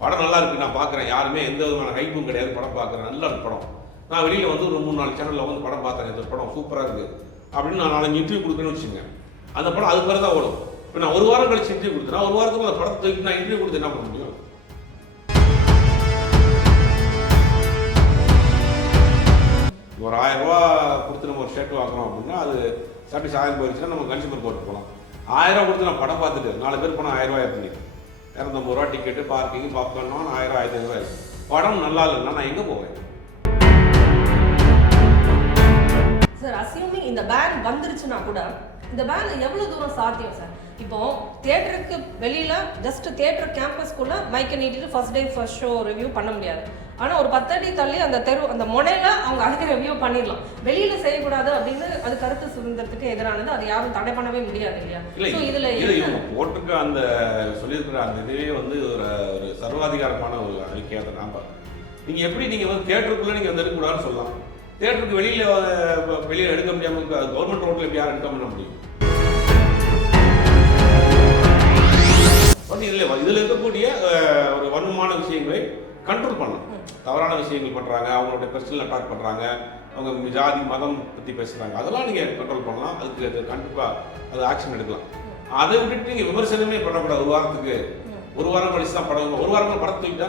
படம் நல்லா இருக்கு நான் பார்க்குறேன். யாருமே எந்த விதமான ஹைப்பும் கிடையாது படம் பார்க்குறேன். நல்ல படம். நான் வெளியில் வந்து ஒரு மூணு நாலு சேனலில் வந்து படம் பார்த்தேன். இந்த படம் சூப்பராக இருக்குது அப்படின்னு நான் நாலஞ்சு இன்டர்வியூ கொடுக்குறேன்னு வச்சுங்க அந்த படம் அது பிறகு தான் ஓடும். இப்போ நான் ஒரு வாரம் கழிச்சு இன்டர்வியூ கொடுத்தேன் ஒரு வாரத்துக்கு அந்த படத்தை தூக்கி நான் இன்டர்வியூ கொடுத்து என்ன பண்ண முடியும்? ஒரு ஆயிரம் ரூபா கொடுத்து நம்ம ஒரு ஷர்ட் வாங்குறோம் அப்படின்னா அது சாப்பிட்டு சாயம் போயிடுச்சுன்னா நம்ம கன்சியூமர் கோர்ட் போகலாம் ஆயிரம் ரூபா கொடுத்து நான் படம் பார்த்துட்டு நாலு பேர் போனால் ஆயிரம் ரூபாய் எடுத்துனி இரநூத்தம்பது ரூபா டிக்கெட்டு பார்க்கிங் பார்க்கணும் ஆயிரம் ஆயிரத்தி ஐநூறுவா படம் நல்லா இல்லைன்னா நான் எங்கே போவேன்? சார் அசியூமிங் இந்த பேன் வந்துருச்சுன்னா கூட இந்த பேன் எவ்வளோ தூரம் சாத்தியம் சார் இப்போ தேட்டருக்கு வெளியில் ஜஸ்ட் தேட்டர் கேம்பஸ்க்குள்ளே மைக்கை நீட்டிட்டு first day first show review பண்ண முடியாது. ஆனா ஒரு பத்தடி தள்ளி அந்த தெரு அந்த முனையில அவங்க அதுக்கு ரிவ்யூ பண்ணிடலாம். வெளியில செய்யக்கூடாது அப்படின்னு அது கருத்து சுதந்திரத்துக்கு எதிரானது. அது யாரும் தடை பண்ணவே முடியாது இல்லையா? இல்லை ஸோ இதுல இவங்க போட்டிருக்க அந்த சொல்லியிருக்கிற அந்த இதுவே வந்து ஒரு ஒரு சர்வாதிகாரமான ஒரு அறிக்கையாக தான் நான் பார்க்குறேன். நீங்கள் எப்படி நீங்கள் வந்து தேட்டருக்குள்ளே நீங்கள் வந்து எடுக்கக்கூடாதுன்னு சொல்லலாம். தேட்டருக்கு வெளியில் வெளியில் எடுக்க முடியாமல் கவர்மெண்ட் ரோட்டில் எப்படி யாரும் எடுக்க பண்ண முடியும்? இதில் இதில் இருக்கக்கூடிய ஒரு வன்மமான விஷயங்களை கண்ட்ரோல் பண்ணலாம் தவறான விஷயங்கள் பண்ணுறாங்க அவங்களுடைய பர்சனல் அட்டாக் பண்ணுறாங்க அவங்க ஜாதி மதம் பற்றி பேசுகிறாங்க அதெல்லாம் நீங்கள் கண்ட்ரோல் பண்ணலாம். அதுக்கு அது கண்டிப்பாக அது ஆக்ஷன் எடுக்கலாம். அதை விட்டுட்டு நீங்கள் விமர்சனமே பண்ணக்கூடாது. ஒரு வாரத்துக்கு ஒரு வாரம் கழிச்சு தான் படம் ஒரு வாரம் படம் தூக்கிட்டா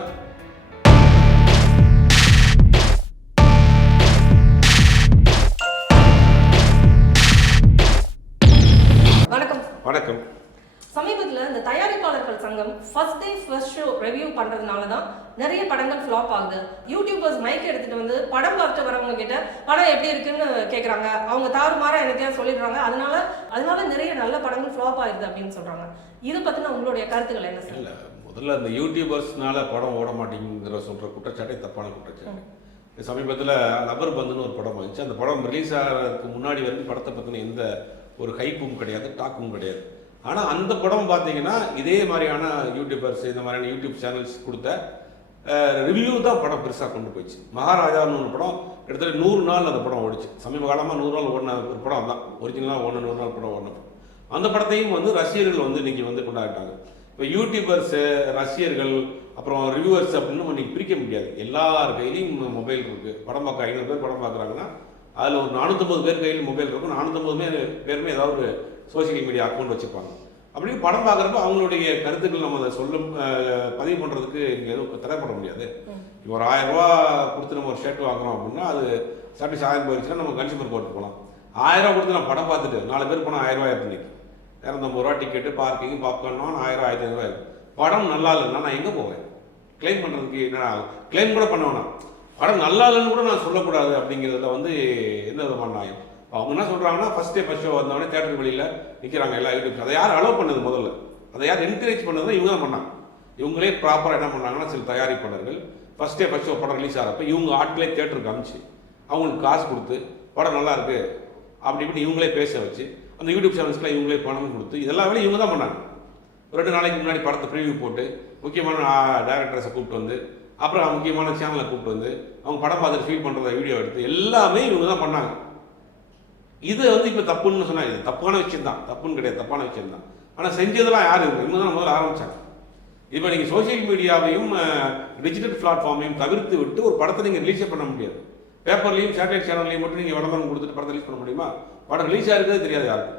சங்கம் first day first show review பண்றதுனால தான் நிறைய படங்கள் ஃப்ளாப் ஆகுது. யூடியூபர்ஸ் மைக் எடுத்துட்டு வந்து படம் பார்த்து வரவங்க கிட்ட படம் எப்படி இருக்குன்னு கேக்குறாங்க. அவங்க தாறுமாறா என்னத்தையா சொல்லிடுறாங்க. அதனால அதனால நிறைய நல்ல படங்கள் ஃப்ளாப் ஆயிருது அப்படின்னு சொல்றாங்க. இதை பத்தின உங்களுடைய கருத்துக்கள் என்ன சார்? இல்லை முதல்ல இந்த யூடியூபர்ஸ்னால படம் ஓட மாட்டேங்கிற சொல்கிற குற்றச்சாட்டே தப்பான குற்றச்சாட்டு. சமீபத்தில் லப்பர் பந்துன்னு ஒரு படம் வந்துச்சு. அந்த படம் ரிலீஸ் ஆகிறதுக்கு முன்னாடி வரைக்கும் படத்தை பற்றின எந்த ஒரு ஹைப்பும் கிடையாது டாக்கும் கிடையாது. ஆனால் அந்த படம் பார்த்தீங்கன்னா இதே மாதிரியான யூடியூபர்ஸ் இந்த மாதிரியான யூடியூப் சேனல்ஸ் கொடுத்த ரிவ்யூ தான் படம் பெருசாக கொண்டு போயிடுச்சு. மகாராஜான்னு ஒரு படம் கிட்டத்தட்ட நூறு நாள் அந்த படம் ஓடிச்சு. சமீப காலமாக நூறு நாள் ஓடின ஒரு படம் தான் ஒரிஜினலாக ஒன்று நூறு நாள் படம் ஓடின அந்த படத்தையும் வந்து ரசிகர்கள் வந்து இன்னைக்கு வந்து கொண்டாடிட்டாங்க. இப்போ யூடியூபர்ஸு ரசிகர்கள் அப்புறம் ரிவ்யூவர்ஸ் அப்படின்னு நம்ம இன்னைக்கு பிரிக்க முடியாது. எல்லார் கையிலையும் மொபைல் இருக்குது படம் பார்க்க ஐநூறு பேர் படம் பார்க்குறாங்கன்னா அதில் ஒரு நானூற்றம்பது பேர் கையில் மொபைல் இருக்கும். நானூற்றம்பது பேர் பேருமே ஏதாவது ஒரு சோஷியல் மீடியா அக்கௌண்ட் வச்சுருப்பாங்க அப்படி படம் பார்க்குறப்ப அவங்களுடைய கருத்துக்கள் நம்ம அதை சொல்லும் பதிவு பண்ணுறதுக்கு இங்கே எதுவும் தடைப்பட முடியாது. இப்போ ஒரு ஆயிரம் ரூபா கொடுத்து நம்ம ஒரு ஷர்ட் வாங்குறோம் அப்படின்னா அது சாட்டிஸ் ஆயிரம் போயிடுச்சுன்னா நம்ம கன்சியூமர் போட்டு போகலாம். ஆயிரம் ரூபா கொடுத்து நான் படம் பார்த்துட்டு நாலு பேர் போனால் ஆயிரம் ரூபாய் எடுத்து நிற்கும் இரநூத்தம்பது ரூபா டிக்கெட்டு பார்க்கிங் பாப்கார்ன் ஆயிரம் ஆயிரத்தி ஐநூறுவா இருக்கும் படம் நல்லா இல்லைன்னா நான் எங்கே போவேன்? க்ளைம் பண்ணுறதுக்கு என்ன க்ளைம் கூட பண்ண வேணாம். படம் நல்லா இல்லைன்னு கூட நான் சொல்லக்கூடாது அப்படிங்கிறதுல வந்து எந்த விதமான நியாயம்? அவங்க என்ன சொல்கிறாங்கன்னா ஃபஸ்ட் டே ஃபஸ்ட் ஷோ வந்தவொடனே தேட்டர் வெளியில் நிற்கிறாங்க எல்லா யூடியூப் அதை யார் அலோவ் பண்ணது முதல்ல? அதை யார் என்கரேஜ் பண்ணது இவங்க தான் பண்ணாங்க. இவங்களே ப்ராப்பராக என்ன பண்ணாங்கன்னா சில தயாரிப்பாளர்கள் ஃபஸ்ட் டே ஃபஸ்ட் ஷோ படம் ரிலீஸ் ஆகிறப்ப இவங்க ஆட்களே தேட்டருக்கு அமிச்சு அவங்களுக்கு காசு கொடுத்து படம் நல்லா இருக்கு அப்படி இப்படி இவங்களே பேச வச்சு அந்த யூடியூப் சேனல்ஸ்லாம் இவங்களே பணம் கொடுத்து இதெல்லாம் வேலையும் இவங்க தான் பண்ணாங்க. ஒரு ரெண்டு நாளைக்கு முன்னாடி படத்தை ப்ரிவியூ போட்டு முக்கியமான டேரக்டர்ஸை கூப்பிட்டு வந்து அப்புறம் முக்கியமான சேனலை கூப்பிட்டு வந்து அவங்க படம் பார்த்துட்டு ஃபீல் பண்ணுறத வீடியோ எடுத்து எல்லாமே இவங்க தான் பண்ணாங்க. இது வந்து இப்போ தப்புன்னு சொன்னாங்க இது தப்பான விஷயம் தான் தப்புன்னு கிடையாது தப்பான விஷயம் தான் ஆனால் செஞ்சதெல்லாம் யார்? இவங்க இவங்க தான் முதல்ல ஆரம்பித்தாங்க இப்போ நீங்கள் சோஷியல் மீடியாவையும் டிஜிட்டல் பிளாட்ஃபார்மையும் தவிர்த்து விட்டு ஒரு படத்தை நீங்கள் ரிலீஸே பண்ண முடியாது. பேப்பர்லையும் சேட்டலைட் சேனல்லையும் மட்டும் நீங்கள் விளம்பரம் கொடுத்துட்டு படத்தை ரிலீஸ் பண்ண முடியுமா? படம் ரிலீஸ் ஆகிருக்கிறது தெரியாது யாருக்கும்.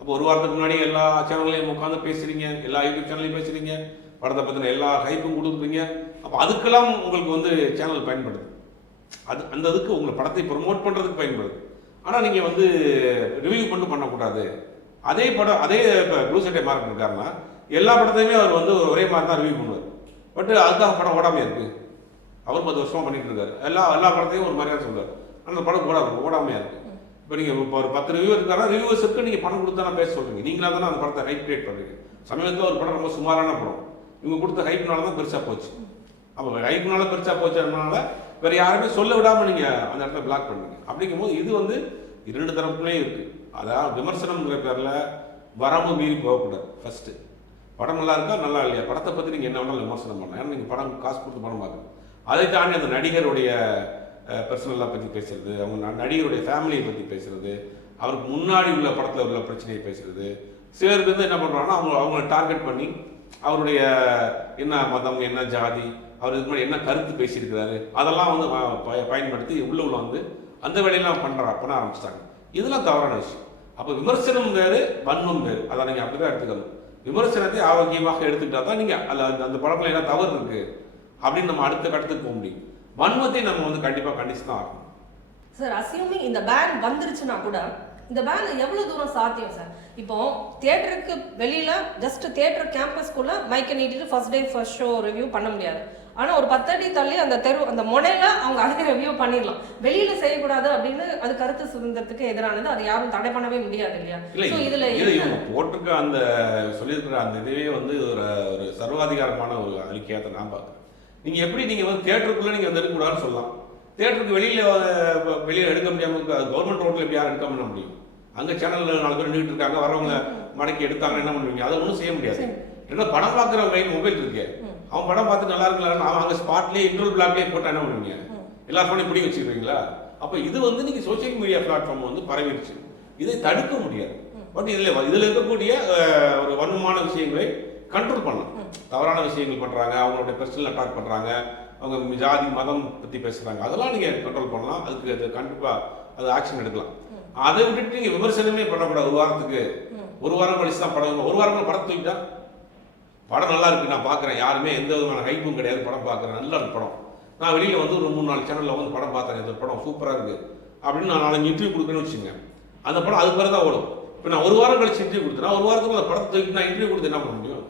அப்போ ஒரு வாரத்துக்கு முன்னாடி எல்லா சேனல்லையும் உட்காந்து பேசுகிறீங்க எல்லா யூடியூப் சேனல்லையும் பேசுகிறீங்க படத்தை பற்றின எல்லா ஹைப்பும் கொடுக்குறீங்க. அப்போ அதுக்கெல்லாம் உங்களுக்கு வந்து சேனல் பயன்படுது. அது அந்த இதுக்கு உங்களை படத்தை ப்ரொமோட் பண்ணுறதுக்கு பயன்படுது. ஆனால் நீங்கள் வந்து ரிவ்யூ பண்ணி பண்ணக்கூடாது. அதே படம் அதே இப்போ ப்ளூ சட்டை மார்க் இருக்காருன்னா எல்லா படத்தையுமே அவர் வந்து ஒரே மாதிரி தான் ரிவ்யூ பண்ணுவார். பட் அதுதான் படம் ஓடாமல் இருக்குது அவர் பத்து வருஷமாக பண்ணிகிட்டு இருக்காரு. எல்லா எல்லா படத்தையும் ஒரு மாதிரியா சொல்றாரு. அந்த படம் ஓட ஓடாமையாக இருக்குது இப்போ நீங்கள் இப்போ ஒரு பத்து ரிவ்யூ இருக்காரா ரிவ்யூவர்ஸுக்கு நீங்கள் பணம் கொடுத்தா நான் பேச சொல்கிறீங்க நீங்களாக தானே அந்த படத்தை ஹைப் கிரியேட் பண்ணுறீங்க சமீபத்தில் ஒரு படம் ரொம்ப சுமாரான படம். இவங்க கொடுத்த ஹைப்னால தான் பெருசாக போச்சு. அப்போ ஹைப்னால பெருசாக போச்சுனால வேறு யாருமே சொல்ல விடாமல் நீங்கள் அந்த இடத்துல பிளாக் பண்ணுங்க. அப்படிங்கும்போது இது வந்து இரண்டு தரப்புலையும் இருக்குது அதாவது விமர்சனம்ங்கிற பேரில் வரம்பு மீறி போகக்கூடாது. ஃபஸ்ட்டு படம் நல்லா இருக்கா? நல்லா இல்லையா? படத்தை பற்றி நீங்கள் என்ன வேணாலும் விமர்சனம் பண்ணலாம். ஏன்னா நீங்கள் படம் காசு கொடுத்து படம் பார்க்கணும். அதை தாண்டி அந்த நடிகருடைய பர்சனலாக பற்றி பேசுறது அவங்க நடிகருடைய ஃபேமிலியை பற்றி பேசுறது அவருக்கு முன்னாடி உள்ள படத்தில் உள்ள பிரச்சனையை பேசுறது. சிலருக்கு வந்து என்ன பண்ணுறாங்கன்னா அவங்க அவங்கள டார்கெட் பண்ணி அவருடைய என்ன மதம் என்ன ஜாதி அவர் இது மாதிரி என்ன கருத்து பேசியிருக்கிறாரு அதெல்லாம் வந்து ப- பயன்படுத்தி உள்ள உள்ள வந்து அந்த வேலையெல்லாம் பண்ற பண்ண ஆரம்பிச்சிட்டாங்க. இதெல்லாம் தவறான விஷயம். அப்போ விமர்சனம் வேறு வன்மம் வேறு. அதை நீங்கள் அப்படி தான் எடுத்துக்கணும். விமர்சனத்தை ஆரோக்கியமாக எடுத்துக்கிட்டா தான் நீங்கள் அதில் அந்த அந்த படத்தில் என்ன தவறு இருக்கு அப்படின்னு நம்ம அடுத்த கட்டத்துக்கு போக முடியும். வன்மத்தை நம்ம வந்து கண்டிப்பாக கண்டிச்சு தான் ஆகணும். சார் அசியூமிங் இந்த பேன் வந்துருச்சுன்னா கூட இந்த பேன் எவ்வளோ தூரம் சாத்தியம் சார்? இப்போ தியேட்டருக்கு வெளியில் ஜஸ்ட் தேட்டர் கேம்பஸ்க்குள்ளே மைக்கை நீட்டிட்டு first day first show review பண்ண முடியாது. ஆனா ஒரு பத்தடி தள்ளி அந்த தெரு அந்த முனையில அவங்க அதே ரிவ்யூ பண்ணிடலாம். வெளியில செய்யக்கூடாது அப்படின்னு அது கருத்து சுதந்திரத்துக்கு எதிரானது. அது யாரும் தடை பண்ணவே முடியாது இல்லையா? இல்லை So, இதுல. இவங்க அந்த சொல்லியிருக்கிற அந்த இதுவே வந்து ஒரு ஒரு சர்வாதிகாரமான ஒரு அறிக்கையாக நான் பார்க்குறேன். நீங்கள் எப்படி நீங்கள் வந்து தேட்டருக்குள்ளே நீங்கள் வந்து எடுக்கக்கூடாதுன்னு சொல்லலாம். தேட்டருக்கு வெளியில் வெளியில் எடுக்க முடியாமல் கவர்மெண்ட் ரோட்டில் எப்படி யாரும் எடுக்க பண்ண முடியும்? அங்கே சேனலில் நாலு பேர் நின்றுட்டு இருக்காங்க வரவங்க மடக்கி எடுத்தாங்கன்னா என்ன பண்ணுவீங்க? அதை ஒன்றும் செய்ய முடியாது. ஏன்னா படம் பார்க்குறவங்க கையில் மொபைல் இருக்கு. அவன் படம் பார்த்து நல்லா இருக்கலாம்னு அவன் அங்கே ஸ்பாட்லேயே இன்ட்ரோல் பிளாக்லேயே போட்டால் என்ன பண்ணுவீங்க. எல்லா ஃபோனையும் பிடி வச்சுக்கிறீங்களா அப்போ இது வந்து நீங்கள் சோஷியல் மீடியா பிளாட்ஃபார்ம் வந்து பரவிடுச்சு இதை தடுக்க முடியாது. பட் இதில் இதில் இருக்கக்கூடிய ஒரு வன்மமான விஷயங்களை கண்ட்ரோல் பண்ணலாம். தவறான விஷயங்கள் பண்ணுறாங்க அவங்களுடைய பர்சனல் அட்டாக் பண்ணுறாங்க அவங்க ஜாதி மதம் பற்றி பேசுகிறாங்க அதெல்லாம் நீங்கள் கண்ட்ரோல் பண்ணலாம். அதுக்கு அது கண்டிப்பாக அது ஆக்ஷன் எடுக்கலாம். அதை விட்டுட்டு நீங்கள் விமர்சனமே பண்ணக்கூடாது. ஒரு வாரத்துக்கு. ஒரு வாரம் கழிச்சு தான் படம் ஒரு வாரம் படம் தூக்கிட்டா படம் நல்லா இருக்கு நான் பார்க்குறேன். யாருமே எந்த விதமான ஹைப்பும் கிடையாது படம் பார்க்குறேன். நல்ல படம். நான் வெளியில் வந்து ஒரு மூணு நாலு சேனலில் வந்து படம் பார்த்தேன். இந்த படம் சூப்பராக இருக்குது அப்படின்னு நான் நாலஞ்சு இன்டர்வியூ கொடுக்குறேன்னு வச்சுங்க அந்த படம் அது பிறகு தான் ஓடும். இப்போ நான் ஒரு வாரம் கழிச்சு இன்டர்வியூ கொடுத்தேன் ஒரு வாரத்துக்கு அந்த படத்தை தூக்கி நான் இன்டர்வியூ கொடுத்து என்ன பண்ண முடியும்?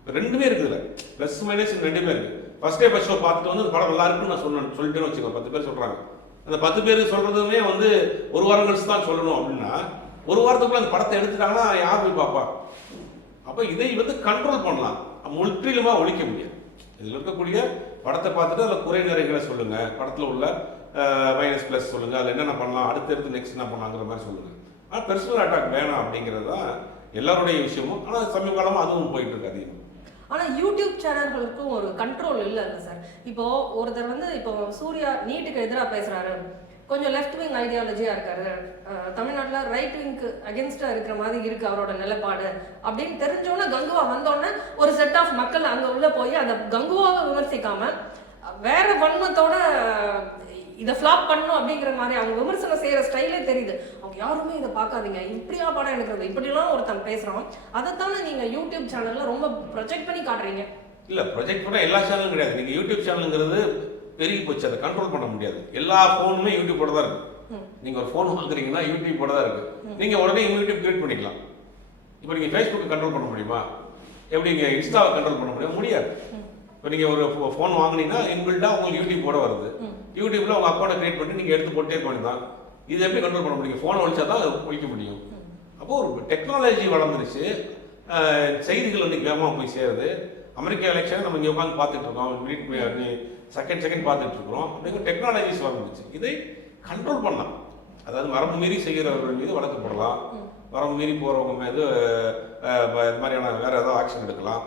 இப்ப ரெண்டுமே இருக்குதுல்ல. ப்ளஸ் மைனஸ் ரெண்டுமே இருக்குது ஃபர்ஸ்ட் டே ஃபஸ்ட் ஷோ பார்த்துட்டு வந்து அந்த படம் நல்லா இருக்குன்னு நான் சொன்னேன். சொல்லிட்டேன்னு வச்சுக்கோங்க. பத்து பேர் சொல்கிறாங்க அந்த பத்து பேர் சொல்கிறதுமே வந்து ஒரு வாரம் கழிச்சு தான் சொல்லணும் அப்படின்னா ஒரு வாரத்துக்குள்ளே அந்த படத்தை எடுத்துட்டாங்கன்னா யார் போய் பார்ப்பா? அப்போ இதை வந்து கண்ட்ரோல் பண்ணலாம். முற்றிலுமாக ஒழிக்க முடியாது. இதில் இருக்கக்கூடிய படத்தை பார்த்துட்டு அதில் குறை நிறைகளை சொல்லுங்கள் படத்தில் உள்ள மைனஸ் ப்ளஸ் சொல்லுங்கள் அதில் என்னென்ன பண்ணலாம்? அடுத்தடுத்து நெக்ஸ்ட் என்ன பண்ணலாங்கிற மாதிரி சொல்லுங்கள் ஆனால் பெர்சனல் அட்டாக் வேணாம் அப்படிங்கிறது தான் எல்லாருடைய விஷயமும். ஆனால் சமீப காலமாக அதுவும் போயிட்டு இருக்கு அதிகமாக ஆனால் யூடியூப் சேனல்களுக்கும் ஒரு கண்ட்ரோல் இல்லை சார். இப்போ ஒருத்தர் வந்து இப்போ சூர்யா நீட்டுக்கு எதிராக பேசுறாரு. கொஞ்சம் லெஃப்ட் விங் ஐடியாலஜியா இருக்காரு. தமிழ்நாட்டில் ரைட் விங்க்கு அகேன்ஸ்டா இருக்கிற மாதிரி இருக்கு அவரோட நிலைப்பாடு. அப்படின்னு தெரிஞ்சோன்னே கங்குவா வந்தோடனே ஒரு செட் ஆஃப் மக்கள் அங்க உள்ள போய் அந்த கங்குவாவை விமர்சிக்காம வேற வன்மத்தோட இதை ஃப்ளாப் பண்ணணும் அப்படிங்கிற மாதிரி அவங்க விமர்சனம் செய்யற ஸ்டைலே தெரியுது. அவங்க யாருமே இதை பார்க்காதீங்க. இப்படியா படம் எடுக்கிறது? இப்படிலாம் ஒருத்தன் பேசுகிறோம் அதைத்தானே நீங்க யூடியூப் சேனல்ல ரொம்ப ப்ரொஜெக்ட் பண்ணி காட்டுறீங்க. இல்லை ப்ரொஜெக்ட் பண்ண எல்லா சேனலும் கிடையாது. நீங்கள் யூடியூப் சேனலுங்கிறது பெருகி போச்சு. அதை கண்ட்ரோல் பண்ண முடியாது. எல்லா ஃபோனுமே யூடியூப்போட தான் இருக்கு. ம். நீங்கள் ஒரு ஃபோன் வாங்குறீங்கன்னா யூடியூப்போட தான் இருக்கு. நீங்கள் உடனே யூடியூப் கிரியேட் பண்ணிக்கலாம். இப்போ நீங்கள் ஃபேஸ்புக்கை கண்ட்ரோல் பண்ண முடியுமா? எப்படி நீங்கள் இன்ஸ்டாவை கண்ட்ரோல் பண்ண முடியும்? முடியாது. இப்போ நீங்கள் ஒரு ஃபோன் வாங்குனீங்கன்னா இன்பில்டாக உங்களுக்கு யூடியூப்போட வருது. ம். யூடியூப்ல உங்கள் அக்கௌண்ட்டை கிரியேட் பண்ணி நீங்கள் எடுத்து போட்டே இருக்க தான் இது எப்படி கண்ட்ரோல் பண்ண முடியும்? ஃபோனை ஒழிச்சா தான் ஒழிக்க முடியும். அப்போ ஒரு டெக்னாலஜி வளர்ந்துருச்சு. செய்திகள் வந்து வேகமாக போய் சேருது. அமெரிக்கா எலெக்ஷன் நம்ம இங்கே உட்காந்து பார்த்துட்டு இருக்கோம். மினிட் செகண்ட் செகண்ட் பார்த்துட்டு இருக்கிறோம். அப்படிங்கிற டெக்னாலஜிஸ் வளர்ந்துச்சு இதை கண்ட்ரோல் பண்ணலாம். அதாவது வரம்பு மீறி செய்கிறவர்கள் மீது வழக்கு போடலாம். வரம்பு மீறி போகிறவங்க மீது இது மாதிரியான வேற ஏதாவது ஆக்ஷன் எடுக்கலாம்.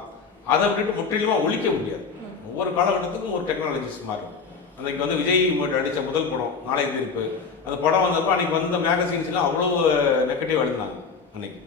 அதை விட்டுட்டு முற்றிலுமா ஒழிக்க முடியாது. ஒவ்வொரு காலகட்டத்துக்கும் ஒரு டெக்னாலஜிஸ் மாறும். அன்னைக்கு வந்து விஜய் அடித்த முதல் படம் நாளை தீர்ப்பு அந்த படம் வந்தப்போ அன்னைக்கு வந்த மேகசின்ஸ்லாம் அவ்வளோ நெகட்டிவ் எழுதினாங்க அன்னைக்கு.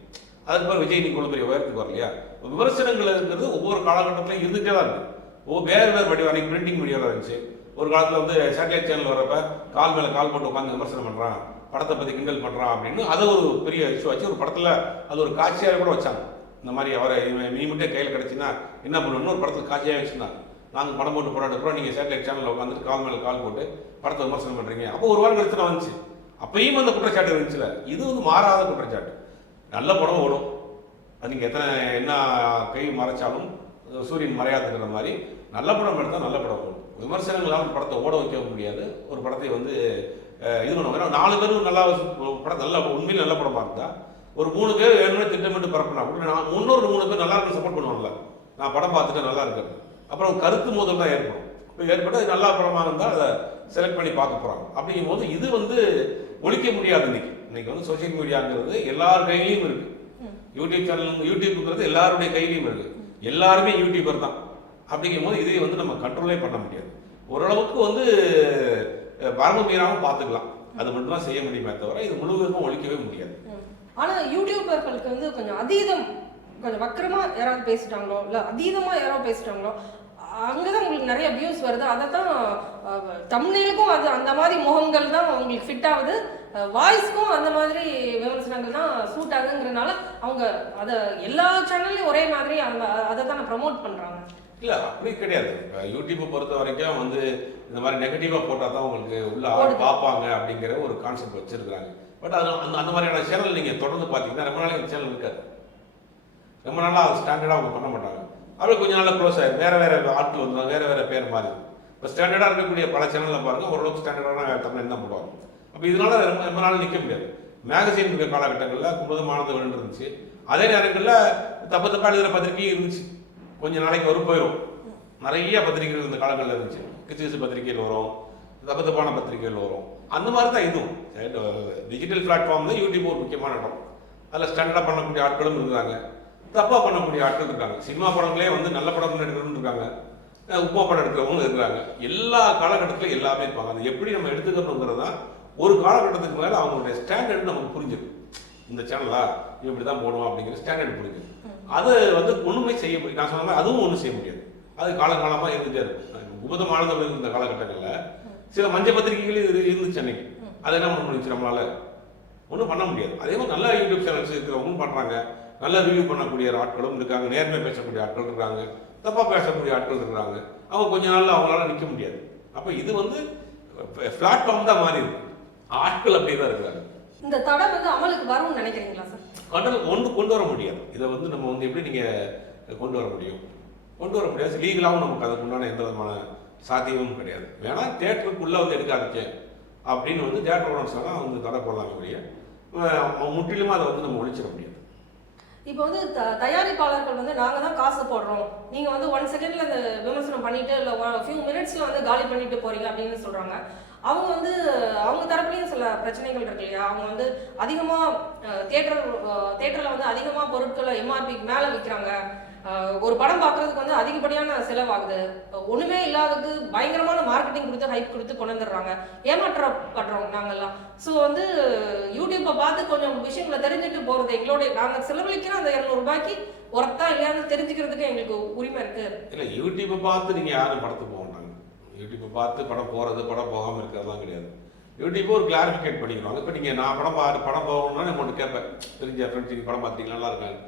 அதுக்கு பிறகு விஜய் இன்னைக்கு கொள்ள பெரிய உயரத்துக்கு வரலையா? விமர்சனங்கள் இருக்கிறது ஒவ்வொரு காலகட்டத்திலையும் இருந்துகிட்டே தான் இருக்குது ஒவ்வொரு வேறு வேறு வடிவம் அன்றைக்கி பிரிண்டிங் மீடியாவில் இருந்துச்சு. ஒரு காலத்தில் வந்து சேட்டலைட் சேனல் வர்றப்ப கால் மேலே கால் போட்டு உட்காந்து விமர்சனம் பண்ணுறான் படத்தை பற்றி கிண்டல் பண்ணுறான் அப்படின்னு அதை ஒரு பெரிய இஷ்யூ ஆச்சு. ஒரு படத்தில் அது ஒரு காட்சியாக கூட வச்சாங்க. இந்த மாதிரி அவரை இவன் நீ மட்டும் கையில் கிடச்சின்னா என்ன பண்ணணும் ஒரு படத்தில் காட்சியாக வச்சுருந்தாங்க. நாங்கள் படம் போட்டு போராட்ட அப்புறம் நீங்கள் சேட்டலைட் சேனலில் உட்காந்துட்டு கால் மேலே கால் போட்டு படத்தை விமர்சனம் பண்ணுறீங்க அப்போ ஒரு வாரம் கழிச்சு வந்துச்சு. அப்பயும் அந்த குற்றச்சாட்டு இருந்துச்சுல. இது வந்து மாறாத குற்றச்சாட்டு. நல்ல படம் ஓடும். அது நீங்கள் எத்தனை என்ன கை மறைச்சாலும் சூரியன் மறையாதுங்கிற மாதிரி நல்ல படம் எடுத்தால் நல்ல படம் ஓடும். விமர்சனங்களால் ஒரு படத்தை ஓட வைக்க முடியாது. ஒரு படத்தை வந்து இது பண்ணுவோம் ஏன்னா நாலு பேரும் நல்லா படம் நல்ல உண்மையில் நல்ல படமாக இருந்தால் ஒரு மூணு பேர் வேணும்னு திட்டமிட்டு பரப்பினா கூட நான் இன்னொரு மூணு பேர் நல்லா இருக்கு சப்போர்ட் பண்ணுவோம்ல நான் படம் பார்த்துட்டு நல்லா இருக்கு அப்புறம் கருத்து மோதல் தான் ஏற்படும். இப்போ ஏற்பட்டு நல்லா படமாக இருந்தால் அதை செலக்ட் பண்ணி பார்க்க போகிறாங்க அப்படிங்கும்போது இது வந்து ஒழிக்க முடியாது இன்னைக்கு. இன்னைக்கு வந்து சோஷியல் மீடியாங்கிறது எல்லார் கையிலையும் இருக்கு. யூடியூப் சேனல் யூடியூப்ங்கிறது எல்லாருடைய கையிலையும் இருக்கு. எல்லாருமே யூடியூபர் தான். அப்படிங்கும்போது இதை வந்து நம்ம கண்ட்ரோலே பண்ண முடியாது. ஓரளவுக்கு வந்து வரம்பு மீறாமல் பார்த்துக்கலாம் அது மட்டும் தான் செய்ய முடியுமே தவிர இது முழுவதும் ஒழிக்கவே முடியாது. ஆனா யூடியூபர்களுக்கு வந்து கொஞ்சம் அதீதம் கொஞ்சம் வக்கரமா யாராவது பேசிட்டாங்களோ இல்லை அதீதமாக யாராவது பேசிட்டாங்களோ அங்கே தான் உங்களுக்கு நிறைய வியூஸ் வருது. அதை தான் தமிழுக்கும் அது அந்த மாதிரி முகங்கள் தான் உங்களுக்கு ஃபிட் ஆகுது. வாய்ஸ்க்கும் அந்த மாதிரி விமர்சனங்கள் தான் சூட் ஆகுதுங்கிறனால அவங்க அதை எல்லா சேனல்லையும் ஒரே மாதிரி அவங்க அதை தான் ப்ரமோட் பண்ணுறாங்க இல்ல அப்படி கிடையாது. இப்ப யூடியூப்பை பொறுத்த வரைக்கும் வந்து இந்த மாதிரி நெகட்டிவா போட்டா தான் உங்களுக்கு உள்ள. பார்ப்பாங்க அப்படிங்கிற ஒரு கான்செப்ட் வச்சிருக்காங்க பட் அது அந்த அந்த மாதிரியான சேனல் நீங்க தொடர்ந்து பார்த்தீங்கன்னா ரொம்ப நாளைக்கு சேனல் இருக்காது. ரொம்ப நாளா அது ஸ்டாண்டர்டாக அவங்க பண்ண மாட்டாங்க. அப்படியே கொஞ்ச நாள்ல க்ளோஸ் ஆயிடும் வேற வேற ஆட்கள் வந்துடும் வேற வேற பேர் மாறி இப்போ ஸ்டாண்டர்டாக இருக்கக்கூடிய பல சேனலில் பாருங்க ஓரளவுக்கு ஸ்டாண்டர்டான தமிழ் தான் போடுவாங்க அப்போ இதனால ரொம்ப ரொம்ப நாள் நிற்க முடியாது. மேகசின் இருக்கிற காலகட்டங்களில் குமுதமானது இருந்துச்சு. அதே நேரங்களில் தப்பு தப்பா எழுதுகிற பத்திரிக்கையும் இருந்துச்சு. கொஞ்சம் நாளைக்கு வரும் போயிடும் நிறைய பத்திரிகைகள் இந்த காலங்களில் இருந்துச்சு. கிச்சு கிச்சு பத்திரிகைகள் வரும். தப்பு தப்பான பத்திரிகைகள் வரும். அந்த மாதிரி தான் இதுவும் டிஜிட்டல் பிளாட்ஃபார்ம் தான் யூடியூப் ஒரு முக்கியமான இடம். அதில் ஸ்டாண்டர்டாக பண்ணக்கூடிய ஆட்களும் இருந்தாங்க. தப்பாக பண்ணக்கூடிய ஆட்கள் இருக்காங்க. சினிமா படங்களே வந்து நல்ல படம் எடுக்கணும்னு இருக்காங்க. உப்பா படம் எடுக்கிறவங்களும் இருக்கிறாங்க எல்லா காலகட்டத்திலும் எல்லாமே இருப்பாங்க. அது எப்படி நம்ம எடுத்துக்கணுங்கிறது தான் ஒரு காலகட்டத்துக்கு மேலே அவங்களுடைய ஸ்டாண்டர்ட் நமக்கு புரிஞ்சிடும் இந்த சேனலா இப்படி தான் போடுவோம் அப்படிங்கிற ஸ்டாண்டர்ட் புரிஞ்சுது அது வந்து ஒன்றுமே செய்ய முடியும் நான் சொன்ன மாதிரி அதுவும் ஒன்றும் செய்ய முடியாது. அது காலங்காலமாக இருந்துகிட்டே இருக்கும். குமுதமானது இருந்த காலகட்டங்களில் சில மஞ்சள் பத்திரிகைகள் இரு இருந்துச்சு அன்னைக்கு. அதை என்ன பண்ண முடிஞ்சுச்சு நம்மளால? ஒன்றும் பண்ண முடியாது. அதே மாதிரி நல்ல யூடியூப் சேனல்ஸ் இருக்கிறவங்களும் பண்ணுறாங்க நல்ல ரிவ்யூ பண்ணக்கூடிய ஆட்களும் இருக்காங்க. நேர்மை பேசக்கூடிய ஆட்கள் இருக்காங்க. தப்பாக பேசக்கூடிய ஆட்கள் இருக்கிறாங்க அவங்க கொஞ்ச நாள்ல அவங்களால நிற்க முடியாது. அப்போ இது வந்து பிளாட்ஃபார்ம் தான் மாறி இருக்கு ஆட்கள் அப்படியே தான் இருக்கிறாங்க. இந்த தடை வந்து அமலுக்கு வரும்னு நினைக்கிறீங்களா சார்? கொண்டு கொண்டு கொண்டு வர முடியாது. இதை வந்து நம்ம வந்து எப்படி நீங்கள் கொண்டு வர முடியும்? கொண்டு வர முடியாது. லீகலாகவும் நமக்கு அதுக்கு உண்டான எந்த விதமான சாத்தியமும் கிடையாது. வேணா தேட்டருக்குள்ளே வந்து எடுக்காதீங்க அப்படின்னு வந்து தேட்டர் ஓனர்ஸ் எல்லாம் வந்து தடை போடலாம் ஒழிய அஹ் முற்றிலுமா அதை வந்து நம்ம ஒழிச்சிட முடியாது. இப்போ வந்து த- தயாரிப்பாளர்கள் வந்து நாங்கள் தான் காசு போடுறோம். நீங்கள் வந்து ஒன் செகண்டில் இந்த விமர்சனம் பண்ணிட்டு இல்லை ஃபியூ மினிட்ஸில் வந்து காலி பண்ணிட்டு போறீங்க அப்படின்னு சொல்கிறாங்க அவங்க வந்து அவங்க தரப்புலையும் சில பிரச்சனைகள் இருக்கு இல்லையா? அவங்க வந்து அதிகமாக தேட்டர் தேட்டரில் வந்து அதிகமாக பொருட்களை எம்ஆர்பிக்கு மேலே விற்கிறாங்க ஒரு படம் பார்க்கறதுக்கு வந்து அதிகப்படியான செலவாகுது. ஒண்ணுமே இல்லாததுக்கு பயங்கரமான மார்க்கெட்டிங் கொடுத்து ஹைப் கொடுத்து கொண்டு வந்துடுறாங்க. ஏமாற்றப்படுறோம் நாங்கெல்லாம். ஸோ வந்து யூடியூப்பை பார்த்து கொஞ்சம் விஷயங்களை தெரிஞ்சுட்டு போகிறது எங்களுடைய நாங்கள் செலவழிக்கிற அந்த இரநூறுபாய்க்கு ஒர்த்தா இல்லையான்னு தெரிஞ்சுக்கிறதுக்கு எங்களுக்கு உரிமை இருக்கு. இல்லை யூடியூப்பை பார்த்து நீங்கள் யாரும் படத்துக்கு போக மாட்டாங்க. யூடியூப்பை பார்த்து படம் போகிறது படம் போகாமல் இருக்கிறதுலாம் கிடையாது. யூடியூப்பை ஒரு கிளாரிஃபிகேட் பண்ணிக்கிறாங்க இப்போ நீங்கள் நான் படம் பாரு படம் போகணும்னா நான் ஒன்று கேட்பேன். தெரிஞ்ச ஃப்ரெண்ட்ஸ் நீங்கள் படம் பார்த்தீங்களா நல்லா இருக்காங்க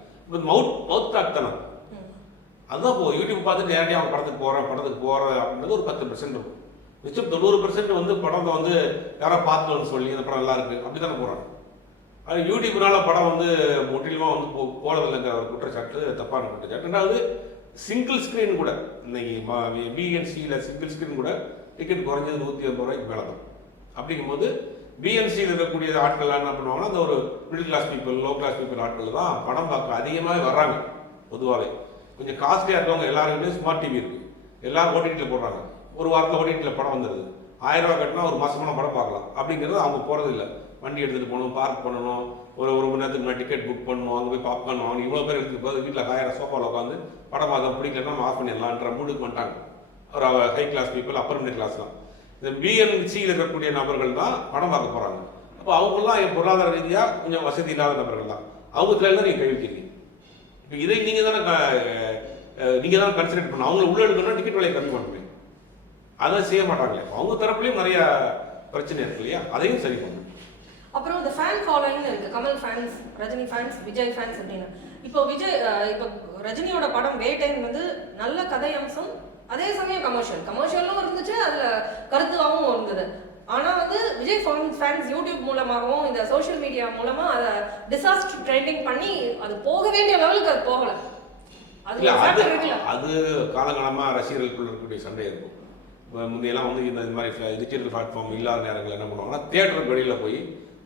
மவுத் மவுத் டாக் தானே அதுதான் இப்போ யூடியூப் பார்த்துட்டு நேரடியாக அவன் படத்துக்கு போகிறேன் படத்துக்கு போகிறேன் அப்படின்றது ஒரு பத்து பெர்சென்ட் இருக்கும். மிச்சம் தொண்ணூறு பெர்சென்ட் வந்து படத்தை வந்து யாரோ பார்த்து வந்து சொல்லி இந்த படம் நல்லா இருக்குது அப்படி தானே போகிறாங்க அது யூடியூப்னால படம் வந்து முற்றிலுமாக வந்து போ போகிறதில்லைங்கிற ஒரு குற்றச்சாட்டு தப்பான குற்றச்சாட்டு. ரெண்டாவது சிங்கிள் ஸ்க்ரீன் கூட இன்னைக்கு பிஎன்சியில் சிங்கிள் ஸ்க்ரீன் கூட டிக்கெட் குறைஞ்சது நூற்றி ஐம்பது ரூபாய்க்கு மேலே தான். அப்படிங்கும்போது பிஎன்சியில் இருக்கக்கூடிய ஆட்கள்லாம் என்ன பண்ணுவாங்கன்னா அந்த ஒரு middle class people low class people ஆட்கள் தான் படம் பார்க்க அதிகமாக வர்றாங்க பொதுவாகவே கொஞ்சம் காஸ்ட்லியாக இருக்கவங்க எல்லாருக்குமே ஸ்மார்ட் டிவி இருக்குது எல்லாரும் ஓடிடியில் போடுறாங்க. ஒரு வாரத்தில் ஓடிடியில் படம் வந்துடுது ஆயிரம் ரூபாய் கட்டினா ஒரு மாதமான படம் பார்க்கலாம். அப்படிங்கிறது அவங்க போகிறது இல்லை. வண்டி எடுத்துகிட்டு போகணும் பார்க் பண்ணணும். ஒரு ஒரு மணி நேரத்துக்கு முன்னாடி டிக்கெட் புக் பண்ணணும். அங்கே போய் பாப்கார்ன் வாங்கணும். இவ்வளோ பேர் எடுத்துகிட்டு போது வீட்டில் ஆயிரம் சோஃபாவில் உட்காந்து படம் பார்க்க பிடிக்கலன்னா நம்ம ஆஃப் பண்ணிடலான்ற மூடுக்கு வந்துட்டாங்க. ஒரு high class people upper middle கிளாஸ்லாம் இந்த பிஎன்சியில் இருக்கக்கூடிய நபர்கள் தான் படம் பார்க்க போகிறாங்க அப்போ அவங்களாம் என் பொருளாதார ரீதியாக கொஞ்சம் வசதி இல்லாத நபர்கள் தான். அவங்க துறையில் தான் நீங்கள் கழிவிக்கிறீங்க இப்போ இதை நீங்கள் தானே நீங்கள் தான் கன்சிடர் பண்ணணும். அவங்கள உள்ள எடுக்கணும்னா டிக்கெட் விலையை கம்மி பண்ணணும். அதை செய்ய மாட்டாங்களே. அவங்க தரப்புலையும் நிறைய பிரச்சனை இருக்கு இல்லையா? அதையும் சரி பண்ணணும். அப்புறம் இந்த ஃபேன் ஃபாலோயிங் இருக்கு. Kamal fans Rajini fans Vijay fans அப்படின்னு. இப்போ விஜய் இப்போ ரஜினியோட படம் வேட்டைன் வந்து நல்ல கதை அம்சம் அதே சமயம் கமர்ஷியல் கமர்ஷியலும் இருந்துச்சு அதுல கருத்துவாகவும் இருந்தது. ஆனா வந்து விஜய் ஃபேன்ஸ் யூடியூப் மூலமாகவும் இந்த சோஷியல் மீடியா மூலமா அதை டிசாஸ்டர் ட்ரெண்டிங் பண்ணி அது போக வேண்டிய லெவலுக்கு அது போகல. அது அது காலங்காலமாக ரசிகர்களுக்குள்ள இருக்கக்கூடிய சண்டை இருக்கும் இப்போ முந்தையெல்லாம் வந்து இந்த மாதிரி டிஜிட்டல் பிளாட்ஃபார்ம் இல்லாத நேரங்கள் என்ன பண்ணுவாங்கன்னா தியேட்டருக்கு வெளியில் போய்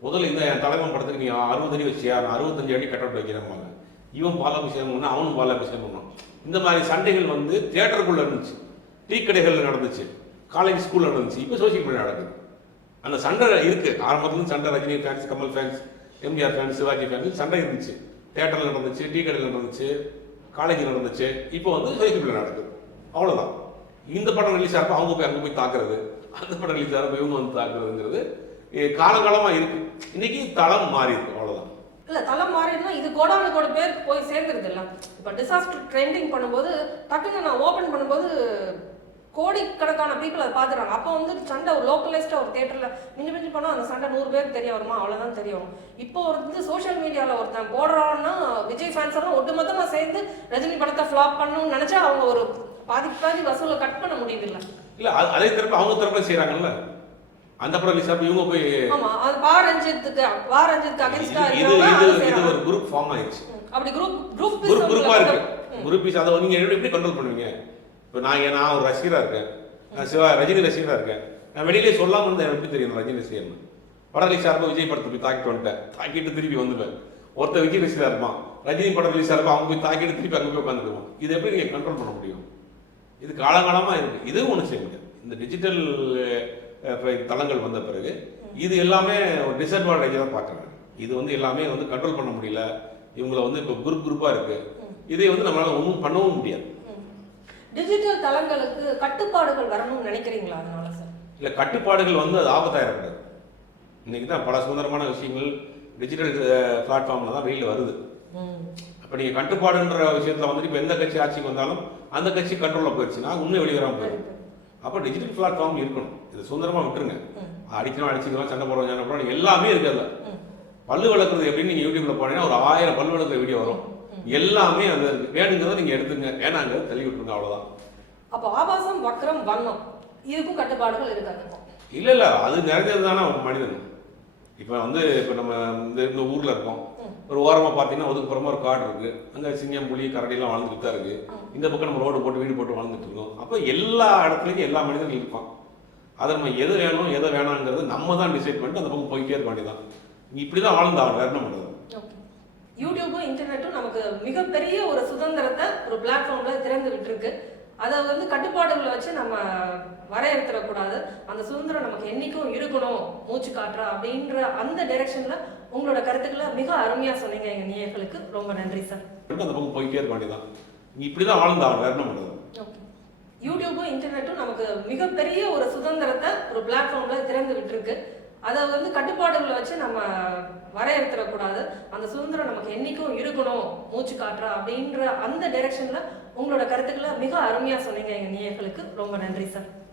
முதல்ல இந்த என் தலைவன் படத்துக்கு நீ அறுபது அடி வச்சியா? நான் அறுபத்தஞ்சு அடி கட்டவுட் வைக்கிறேன் இவன் பாலாபிஷேகம் பண்ணா அவனும் பாலாபிஷேகம் பண்ணான் இந்த மாதிரி சண்டைகள் வந்து தியேட்டருக்குள்ள இருந்துச்சு. டீ கடைகளில் நடந்துச்சு. காலேஜ் ஸ்கூல்ல நடந்துச்சு. இப்போ சோசியல் மீடியா நடக்குது. அந்த சண்டை இருக்கு. ஆரம்பத்துல சண்டை Rajini fans Kamal fans MGR fans Sivaji fans சண்டை இருந்துச்சு. தேட்டரில் நடந்துச்சு டீ கடையில் நடந்துச்சு காலேஜில் நடந்துச்சு. இப்போ வந்து சோசியல் நடக்குது. அவ்வளோதான் இந்த படம் ரிலீஸ் ஆகிறப்ப அவங்க போய் அங்கே போய் தாக்குறது அந்த படம் ரிலீஸ் ஆகிறப்ப இவங்க வந்து தாக்குறதுங்கிறது காலகாலமாக இருக்கு. இன்னைக்கு தளம் மாறி இருக்கு. அவ்வளோதான் இல்ல தலை மாறினா இது கோடானு கோடி பேருக்கு போய் சேர்ந்துருது இல்ல இப்போ டிசாஸ்டர் ட்ரெண்டிங் பண்ணும்போது டக்குன்னு நான் ஓபன் பண்ணும்போது கோடிக்கணக்கான பீப்புள் அதை பார்த்துறாங்க அப்போ வந்து சண்டை ஒரு லோக்கலைஸ்டாக ஒரு தேட்டரில் மிஞ்சி மிஞ்சி போனால் அந்த சண்டை நூறு பேருக்கு தெரிய வருமா? அவ்வளோதான் தெரிய வரும் இப்போ வந்து சோஷியல் மீடியாவில் ஒருத்தன் போடுறான்னா விஜய் ஃபேன்ஸ் எல்லாம் ஒட்டுமொத்தமாக சேர்ந்து ரஜினி படத்தை ஃப்ளாப் பண்ணணும்னு நினச்சா அவங்க ஒரு பாதி பாதி வசூலை கட் பண்ண முடியுது இல்லை இல்ல அது- தரப்பு அவங்க தரப்புல செய்றாங்கல்ல? அந்த படம் ரிலீஸ் இவங்க போய் ஆமா அது பா ரஞ்சித்துக்கு பா ரஞ்சித்துக்கு அகேன்ஸ்டா இது இது இது ஒரு குரூப் ஃபார்ம் ஆயிடுச்சு. அப்படி குரூப் குரூப் குரூப் குரூப்பா இருக்கு. குரூப் பீஸ் அதை நீங்க எப்படி கண்ட்ரோல் பண்ணுவீங்க? இப்போ நான் நான் ஒரு ரசிகராக இருக்கேன். நான் சிவா ரஜினி ரசிகராக இருக்கேன். நான் வெளியிலே சொல்லாமல் இருந்தேன் எனக்கு எப்படி தெரியும் ரஜினி ரசிகர்னு படம் ரிலீஸ் ஆகிறப்ப விஜய் படத்தை போய் தாக்கிட்டு வந்துட்டேன். தாக்கிட்டு திருப்பி வந்துடுவேன் ஒருத்தர் விஜய் ரசிகராக இருப்பான். ரஜினி படம் ரிலீஸ் ஆகிறப்ப அவங்க போய் தாக்கிட்டு திருப்பி அங்கே போய் உட்காந்துருவான் இது எப்படி நீங்கள் கண்ட்ரோல் பண்ண முடியும்? இது காலங்காலமா இருக்கு. இதுவும் ஒன்று செய்ய முடியாது இந்த டிஜிட்டல் தளங்கள் வந்த பிறகு இது எல்லாமே ஒரு டிஸ்அட்வான்டேஜ் தான் பார்க்குறாங்க. இது வந்து எல்லாமே வந்து கண்ட்ரோல் பண்ண முடியல. இவங்கள வந்து இப்போ குரூப் குரூப்பாக இருக்குது இதை வந்து நம்மளால் ஒன்றும் பண்ணவும் முடியாது. டிஜிட்டல் தளங்களுக்கு கட்டுப்பாடுகள் வரணும்னு நினைக்கிறீங்களா அதனால சார் இல்லை கட்டுப்பாடுகள் வந்து அது ஆபத்தாயிடக்கூடாது இன்னைக்கு தான் பல சுதந்திரமான விஷயங்கள் டிஜிட்டல் பிளாட்ஃபார்மில் தான் வெளியில் வருது. அப்போ நீங்கள் கட்டுப்பாடுன்ற விஷயத்தில் வந்துட்டு இப்போ எந்த கட்சி ஆட்சிக்கு வந்தாலும் அந்த கட்சி கண்ட்ரோலில் போயிடுச்சுன்னா உண்மை வெளிவராமல் போயிடும். அப்போ டிஜிட்டல் பிளாட்ஃபார்ம் இருக்கணும். இது சுதந்திரமாக விட்டுருங்க. அடிக்கணும் அடிச்சுக்கிறோம் சண்டை போடுறோம் சண்டை போடுறோம் எல்லாமே இருக்கு அதில். பல்லு வளர்க்குறது எப்படின்னு நீங்கள் யூடியூப்ல போனீங்கன்னா ஒரு ஆயிரம் பல்லு வளர்க்குற வீடியோ வரும். எல்லாமே அது இருக்கு. வேணுங்கிறத நீங்கள் எடுத்துங்க. வேணாங்கிறத தள்ளி விட்டுருங்க அவ்வளோதான் அப்போ ஆபாசம் வக்ரம் வண்ணம் இதுக்கும் கட்டுப்பாடுகள் இருக்காது இல்லை இல்லை அது நிறைஞ்சது தானே மனிதன். இப்போ வந்து இப்போ நம்ம இந்த இந்த ஊரில் இருக்கோம். ஒரு ஓரமாக பார்த்தீங்கன்னா ஒதுக்குப்புறமா ஒரு காடு இருக்கு. அங்கே சிங்கம் புலி கரடிலாம் வாழ்ந்துட்டு தான் இருக்கு. இந்த பக்கம் நம்ம ரோடு போட்டு வீடு போட்டு வாழ்ந்துட்டு இருக்கோம். அப்போ எல்லா இடத்துலையும் எல்லா மனிதனும் இருப்பான் அதை நம்ம எது வேணும் எதை வேணாங்கிறது நம்ம தான் டிசைட் பண்ணிட்டு அந்த பக்கம் போய்ட்டே இருக்க வேண்டியதான் இப்படி தான் வாழ்ந்தாங்க வேற என்ன பண்ணுறது ஓகே யூடியூபும் இன்டர்நெட்டும் நமக்கு மிகப்பெரிய ஒரு சுதந்திரத்தை ஒரு பிளாட்ஃபார்ம்ல திறந்து விட்டுருக்கு. அதை வந்து கட்டுப்பாடுகளை வச்சு நம்ம வரையறுத்துடக்கூடாது. அந்த சுதந்திரம் நமக்கு என்னைக்கும் இருக்கணும் மூச்சு காற்றா அப்படின்ற அந்த டைரக்ஷன்ல உங்களோட கருத்துக்களை மிக அருமையா சொன்னீங்க எங்க நேயர்களுக்கு. ரொம்ப நன்றி சார் அந்த பக்கம் போய்ட்டே இருக்க வேண்டியதான் இப்படி தான் வாழ்ந்தாங்க வேற யூடியூபும் இன்டர்நெட்டும் நமக்கு மிகப்பெரிய ஒரு சுதந்திரத்தை ஒரு பிளாட்ஃபார்ம்ல திறந்து விட்டுருக்கு. அதை வந்து கட்டுப்பாடுகளை வச்சு நம்ம வரையறுத்துடக்கூடாது. அந்த சுதந்திரம் நமக்கு என்னைக்கும் இருக்கணும் மூச்சு காட்டுறா அப்படின்ற அந்த டைரக்ஷனில் உங்களோட கருத்துக்களை மிக அருமையாக சொன்னீங்க எங்கள் நேயர்களுக்கு. ரொம்ப நன்றி சார்.